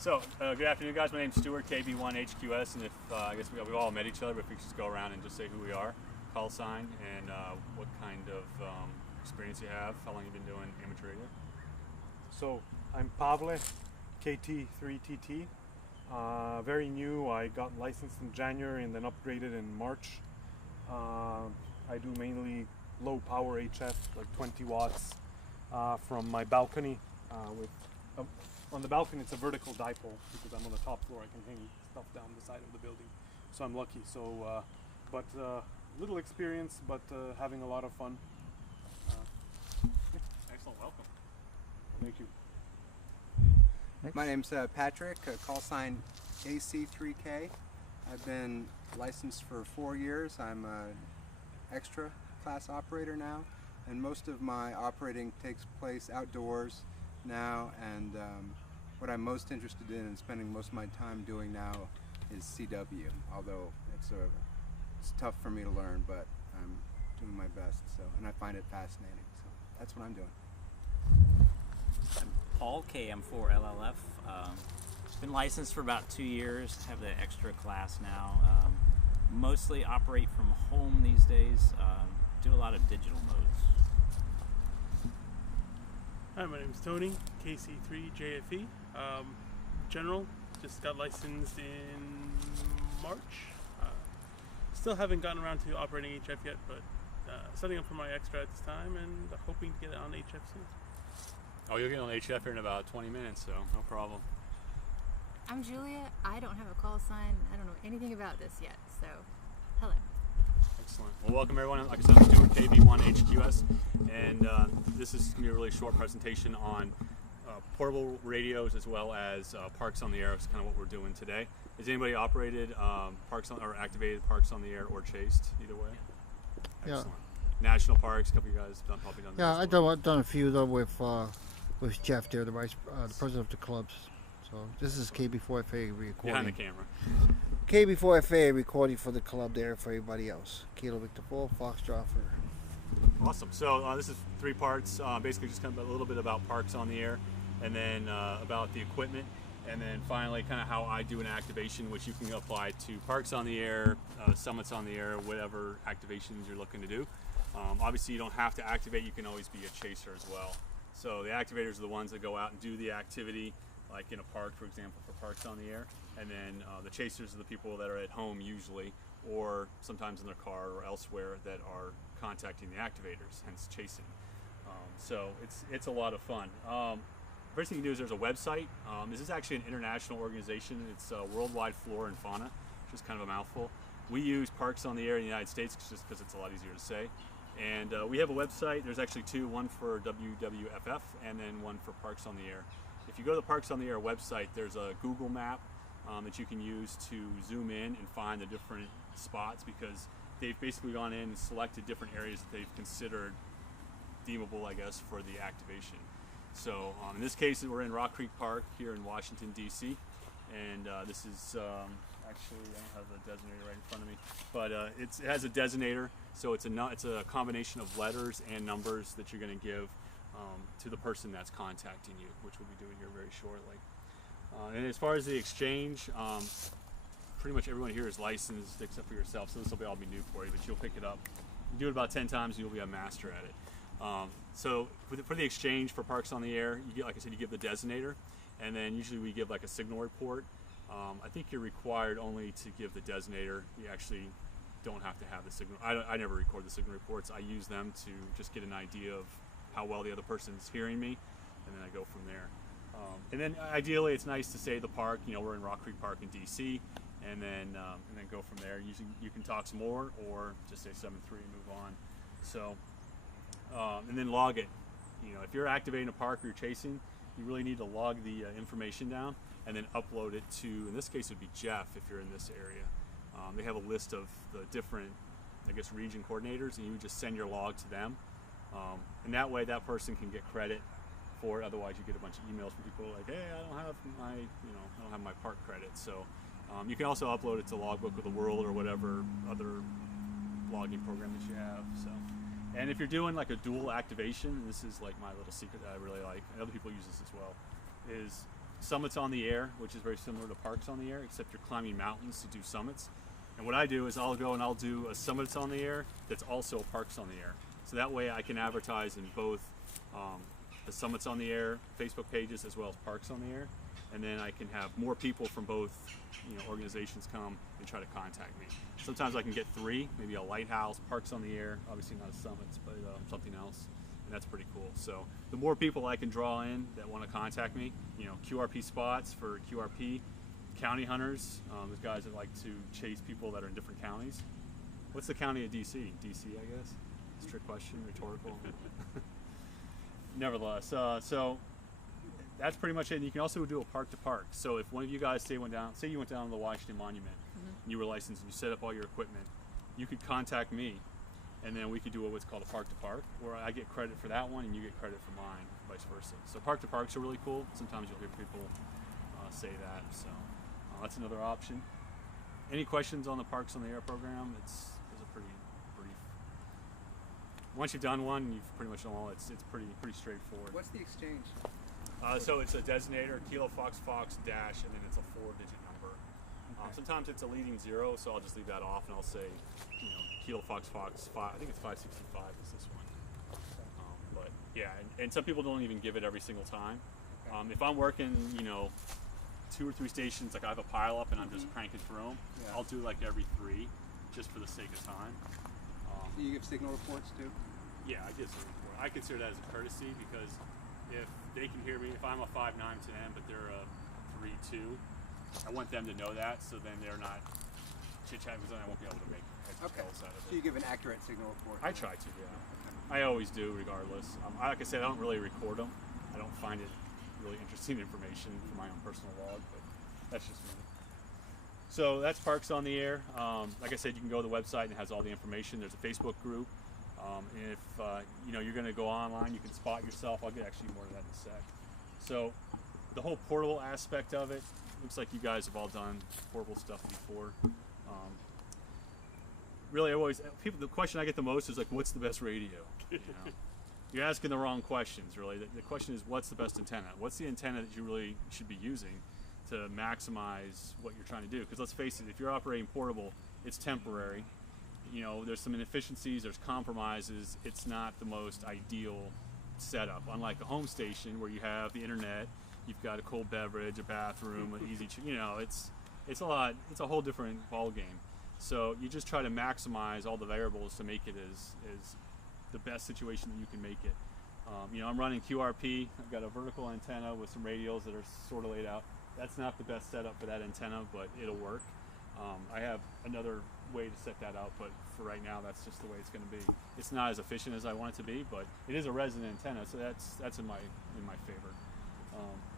So, good afternoon, guys. My name's Stuart, KB1HQS, and if I guess we've all met each other, but if we could just go around and just say who we are, call sign, and what kind of experience you have, how long you've been doing amateur radio. So, I'm Pavle, KT3TT. Very new. I got licensed in January and then upgraded in March. I do mainly low power HF, like 20 watts, from my balcony. On the balcony, it's a vertical dipole because I'm on the top floor. I can hang stuff down the side of the building, so I'm lucky. So, but little experience, but having a lot of fun. Excellent, welcome. Thank you. My name's Patrick, call sign AC3K. I've been licensed for 4 years. I'm an extra class operator now, and most of my operating takes place outdoors now, and what I'm most interested in and spending most of my time doing now is CW, although it's tough for me to learn, but I'm doing my best, so, and I find it fascinating, so that's what I'm doing. I'm Paul, KM4LLF. Been licensed for about 2 years, have the extra class now. Mostly operate from home these days, do a lot of digital modes. Hi, my name is Tony, KC3JFE. General, just got licensed in March. Still haven't gotten around to operating HF yet, but setting up for my extra at this time and hoping to get it on HF soon. Oh, you'll get on HF here in about 20 minutes, so no problem. I'm Julia. I don't have a call sign. I don't know anything about this yet, so hello. Excellent. Well, welcome everyone. Like I said, I'm Stuart, KB1HQS, and this is going to be a really short presentation on portable radios as well as parks on the air. Is kind of what we're doing today. Has anybody operated parks on, or activated parks on the air or chased? Either way. Excellent. Yeah. National parks. A couple of you guys probably done. Yeah, I've done a few though with Jeff there, the president of the clubs. So this is KB4FA recording. Behind the camera. KB4FA recording for the club there for everybody else. Kilo Victor 4, Foxtrot for. Awesome. So this is 3 parts. Basically, just kind of a little bit about parks on the air, and then about the equipment, and then finally, kind of how I do an activation, which you can apply to parks on the air, summits on the air, whatever activations you're looking to do. Obviously, you don't have to activate. You can always be a chaser as well. So the activators are the ones that go out and do the activity, like in a park, for example, for parks on the air. And then the chasers are the people that are at home usually, or sometimes in their car or elsewhere that are contacting the activators, hence chasing. So it's a lot of fun. First thing you do is there's a website. This is actually an international organization. It's Worldwide Flora and Fauna, which is kind of a mouthful. We use Parks on the Air in the United States just because it's a lot easier to say. And we have a website. There's actually 2, one for WWFF and then one for Parks on the Air. If you go to the Parks on the Air website, there's a Google map that you can use to zoom in and find the different spots, because they've basically gone in and selected different areas that they've considered deemable, I guess, for the activation. So in this case, we're in Rock Creek Park here in Washington, D.C. And this is actually, I don't have the designator right in front of me, but it has a designator, so it's a combination of letters and numbers that you're going to give to the person that's contacting you, which we'll be doing here very shortly. And as far as the exchange, pretty much everyone here is licensed except for yourself, so this will all be new for you, but you'll pick it up. You do it about 10 times, and you'll be a master at it. So for the exchange for Parks on the Air, you get, like I said, you give the designator, and then usually we give like a signal report. I think you're required only to give the designator. You actually don't have to have the signal. I never record the signal reports. I use them to just get an idea of how well the other person's hearing me, and then I go from there. And then ideally, it's nice to say the park. You know, we're in Rock Creek Park in D.C., and then go from there. Usually, you can talk some more, or just say 7-3 and move on. So, and then log it. You know, if you're activating a park or you're chasing, you really need to log the information down and then upload it to, in this case, it would be Jeff if you're in this area. They have a list of the different, I guess, region coordinators, and you would just send your log to them. And that way, that person can get credit for it. Otherwise, you get a bunch of emails from people like, "Hey, I don't have my park credit." So you can also upload it to Logbook of the World or whatever other logging program that you have. So, and if you're doing like a dual activation, this is like my little secret that I really like, and other people use this as well, is Summits on the Air, which is very similar to Parks on the Air, except you're climbing mountains to do summits. And what I do is I'll go and I'll do a Summits on the Air that's also Parks on the Air. So that way I can advertise in both the Summits on the Air Facebook pages as well as Parks on the Air. And then I can have more people from both organizations come and try to contact me. Sometimes I can get 3, maybe a lighthouse, Parks on the Air, obviously not a Summits, but something else. And that's pretty cool. So the more people I can draw in that want to contact me, QRP spots for QRP, county hunters, there's guys that like to chase people that are in different counties. What's the county of DC? DC, I guess? It's a trick question, rhetorical. Nevertheless, so that's pretty much it. And you can also do a park to park. So if one of you guys say you went down to the Washington Monument, and you were licensed and you set up all your equipment, you could contact me, and then we could do what's called a park to park, where I get credit for that one and you get credit for mine, vice versa. So park to parks are really cool. Sometimes you'll hear people say that. So that's another option. Any questions on the Parks on the Air program? It's a pretty brief. Once you've done one, you've pretty much done all. It's pretty straightforward. What's the exchange? So it's a designator, Kilo Fox Fox dash, and then it's a 4-digit number. Okay. Sometimes it's a leading 0, so I'll just leave that off and I'll say, Kilo Fox Fox 5. I think it's 565 is this one. But yeah, and some people don't even give it every single time. Okay. If I'm working, 2 or 3 stations, like I have a pile up and I'm just cranking through them, Yeah. I'll do like every 3, just for the sake of time. Do you give signal reports too? Yeah, I give some report. I consider that as a courtesy because if they can hear me, if I'm a 5.9 to them, but they're a 3.2, I want them to know that, so then they're not chit-chatting, because then I won't be able to make heads or tails out of So you it. give an accurate signal report? I try to, yeah. I always do, regardless. Like I said, I don't really record them. I don't find it really interesting information for my own personal log, but that's just me. So that's Parks on the Air. Like I said, you can go to the website and it has all the information. There's a Facebook group. And if you're going to go online, you can spot yourself. I'll get actually more to that in a sec. So the whole portable aspect of it, looks like you guys have all done portable stuff before. Really, the question I get the most is like, what's the best radio? You're asking the wrong questions, really. The question is, what's the best antenna? What's the antenna that you really should be using to maximize what you're trying to do? Because let's face it, if you're operating portable, it's temporary. There's some inefficiencies, there's compromises. It's not the most ideal setup. Unlike a home station where you have the internet, you've got a cold beverage, a bathroom, an easy, it's a whole different ball game. So you just try to maximize all the variables to make it as the best situation that you can make it. I'm running QRP. I've got a vertical antenna with some radials that are sort of laid out. That's not the best setup for that antenna, but it'll work. I have another way to set that out, but for right now, that's just the way it's going to be. It's not as efficient as I want it to be, but it is a resonant antenna, so that's in my favor.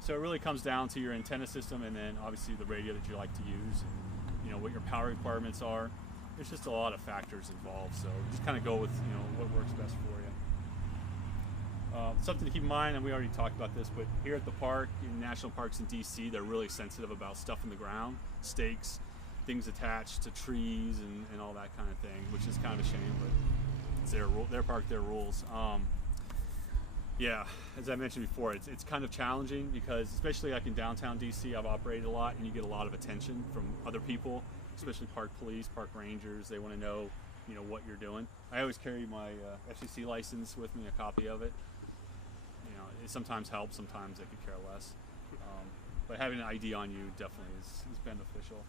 So it really comes down to your antenna system, and then obviously the radio that you like to use, and what your power requirements are. There's just a lot of factors involved, so just kind of go with what works best for you. Something to keep in mind, and we already talked about this, but here at the park, in national parks in DC, they're really sensitive about stuff in the ground, stakes, things attached to trees and all that kind of thing, which is kind of a shame, but it's their park, their rules. Yeah, as I mentioned before, it's kind of challenging because especially like in downtown DC, I've operated a lot and you get a lot of attention from other people, especially park police, park rangers. They want to know, what you're doing. I always carry my FCC license with me, a copy of it. It sometimes helps, sometimes they could care less. But having an ID on you definitely is beneficial.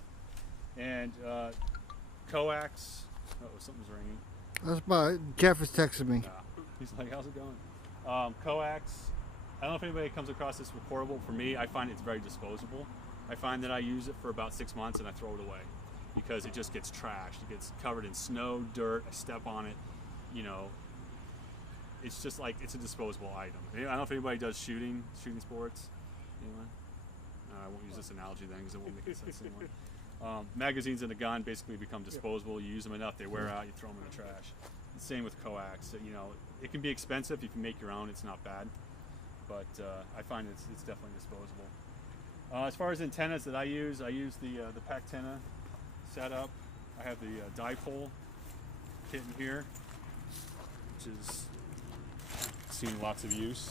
And coax, something's ringing. That's Jeff is texting me. He's like, how's it going? Coax, I don't know if anybody comes across this with portable. For me, I find it's very disposable. I find that I use it for about 6 months and I throw it away because it just gets trashed. It gets covered in snow, dirt, I step on it, It's just like, it's a disposable item. I don't know if anybody does shooting sports. Anyone? I won't use this analogy then because it won't make any sense anymore. Magazines in a gun basically become disposable. You use them enough, they wear out, you throw them in the trash. Same with coax. It can be expensive. If you make your own, it's not bad. But I find it's definitely disposable. As far as antennas that I use the Pactenna setup. I have the dipole kit in here, which is seen lots of use.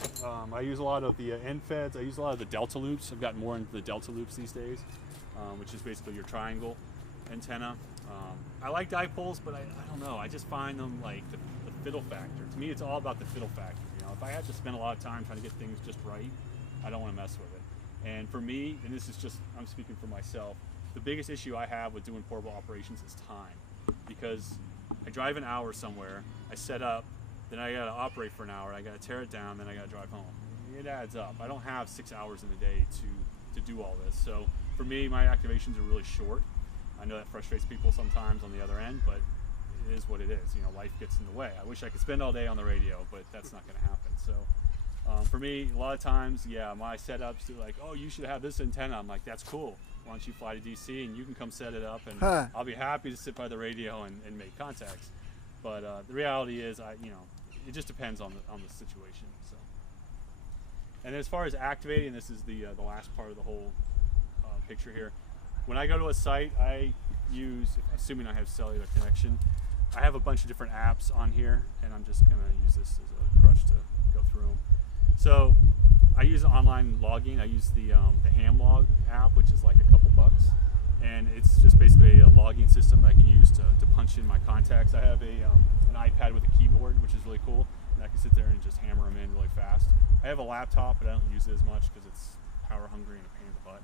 I use a lot of the end feds. I use a lot of the delta loops. I've gotten more into the delta loops these days, which is basically your triangle antenna. I like dipoles, but I don't know. I just find them like the fiddle factor. To me, it's all about the fiddle factor. You know, if I had to spend a lot of time trying to get things just right, I don't want to mess with it. And for me, and this is just, I'm speaking for myself, the biggest issue I have with doing portable operations is time. Because I drive an hour somewhere, I set up, then I gotta operate for an hour, I gotta tear it down, then I gotta drive home. It adds up. I don't have 6 hours in a day to do all this. So for me, my activations are really short. I know that frustrates people sometimes on the other end, but it is what it is. You know, life gets in the way. I wish I could spend all day on the radio, but that's not gonna happen. So for me, a lot of times, yeah, my setups are like, oh, you should have this antenna. I'm like, that's cool. Why don't you fly to DC and you can come set it up, and I'll be happy to sit by the radio and make contacts. But the reality is, it just depends on the situation. So, and as far as activating, this is the last part of the whole picture here. When I go to a site, I use, assuming I have cellular connection, I have a bunch of different apps on here, and I'm just gonna use this as a crutch to go through them. So I use online logging. I use the Hamlog app, which is like a couple bucks, and it's just basically a logging system that I can use to punch in my contacts. I have an iPad with a keyboard, which is really cool, and I can sit there and just hammer them in really fast. I have a laptop, but I don't use it as much because it's power hungry and a pain in the butt.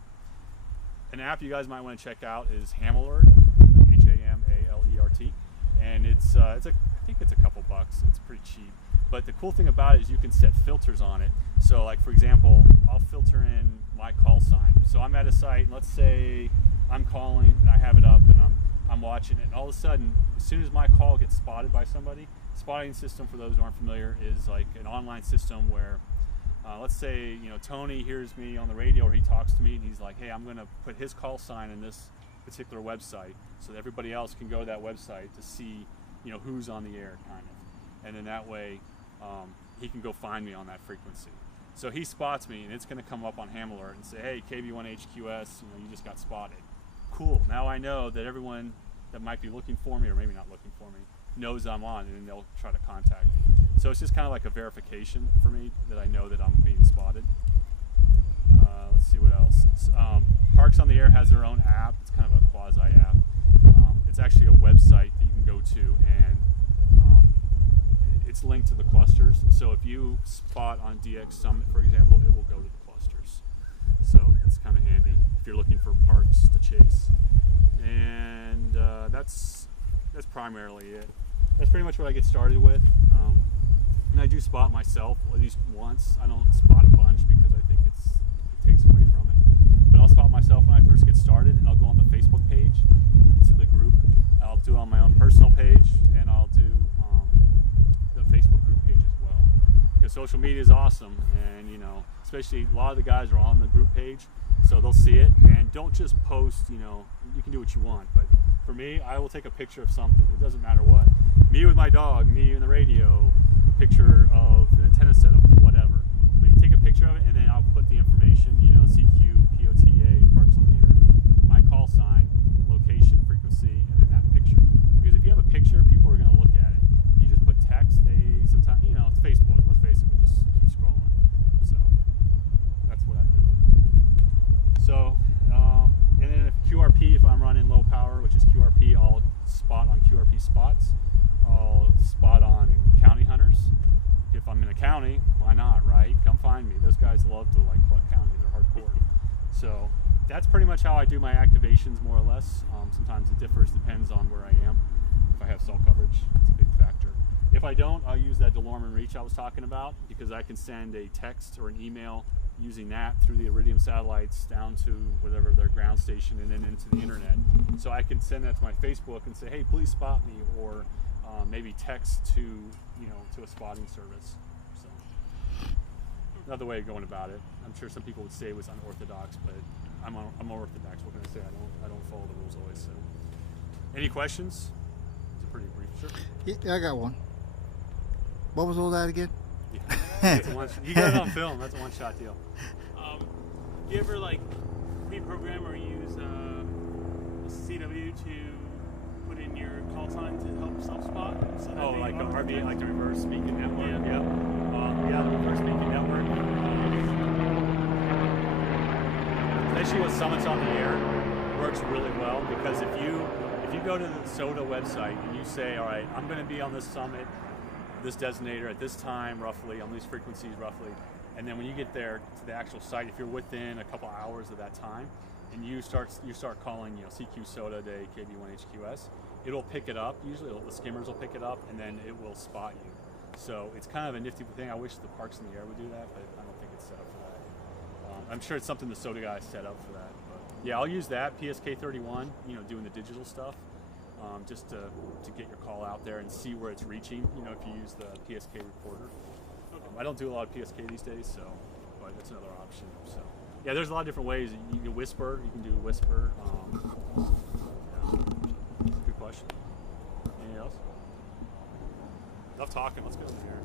An app you guys might want to check out is Hamalert, Hamalert, and it's I think it's a couple bucks. It's pretty cheap. But the cool thing about it is you can set filters on it. So like, for example, I'll filter in my call sign. So I'm at a site, and let's say I'm calling and I have it up and I'm watching it, and all of a sudden, as soon as my call gets spotted by somebody, spotting system, for those who aren't familiar, is like an online system where let's say, Tony hears me on the radio, or he talks to me and he's like, hey, I'm gonna put his call sign in this particular website so that everybody else can go to that website to see, who's on the air, kind of. And then that way, he can go find me on that frequency. So he spots me, and it's going to come up on Hamalert and say, hey, KB1HQS, you just got spotted. Cool. Now I know that everyone that might be looking for me, or maybe not looking for me, knows I'm on, and then they'll try to contact me. So it's just kind of like a verification for me that I know that I'm being spotted. Let's see what else. Parks on the Air has their own app. It's kind of a quasi app. It's actually a website that you can go to, and it's linked to the clusters. So if you spot on DX Summit, for example, it will go to the clusters. So it's kind of handy if you're looking for parks to chase. And that's primarily it. That's pretty much what I get started with. And I do spot myself at least once. I don't spot a bunch because I think it takes away from it. But I'll spot myself when I first get started, and I'll go on the Facebook page to the group. I'll do it on my own personal page, and I'll do the Facebook group page as well. Because social media is awesome, and especially a lot of the guys are on the group page, so they'll see it. And don't just post, you can do what you want, but for me, I will take a picture of something. It doesn't matter what. Me with my dog, me in the radio, a picture of an antenna setup, whatever. But you take a picture of it, and then I'll put the information, CQ, POTA, Parks on the Air, my call sign, location, frequency, and then that picture. Because if you have a picture, people are going to look at it. You just put text, they sometimes, it's Facebook, let's face it, we just keep scrolling. So that's what I do. So, and then if QRP, if I'm running low power, which is QRP, I'll spot on QRP spots. I'll spot on county hunters. If I'm in a county, why not, right? Come find me. Those guys love to collect county. They're hardcore. So that's pretty much how I do my activations, more or less. Sometimes it differs, depends on where I am. If I have cell coverage, it's a big factor. If I don't, I'll use that DeLorme reach I was talking about, because I can send a text or an email using that through the Iridium satellites down to whatever their ground station, and then into the internet. So I can send that to my Facebook and say, hey, please spot me, or maybe text to to a spotting service. So another way of going about it. I'm sure some people would say it was unorthodox, but I'm orthodox. What can I say? I don't follow the rules always. So, any questions? It's a pretty brief. Sure. Yeah, I got one. What was all that again? Yeah. You got it on film. That's a one-shot deal. Do you ever pre-program or use CW to put in your call sign to help self-spot? So like a RV, like the reverse speaking network? Yeah. Yeah, especially with summits on the air, works really well, because if you go to the SOTA website and you say, all right, I'm going to be on this summit, this designator at this time roughly, on these frequencies roughly, and then when you get there to the actual site, if you're within a couple hours of that time, and you start calling, you know, CQ SOTA day KB1HQS, it'll pick it up. Usually the skimmers will pick it up, and then it will spot you. So it's kind of a nifty thing. I wish the parks in the air would do that, but I don't think it's set up for that. I'm sure it's something the SOTA guys set up for that. But yeah, I'll use that PSK31, you know, doing the digital stuff, just to get your call out there and see where it's reaching. You know, if you use the PSK recorder. I don't do a lot of PSK these days, so but that's another option. So yeah, there's a lot of different ways. You can whisper. You can do whisper. Yeah. Good question. Anything else? Enough talking. Let's go in here.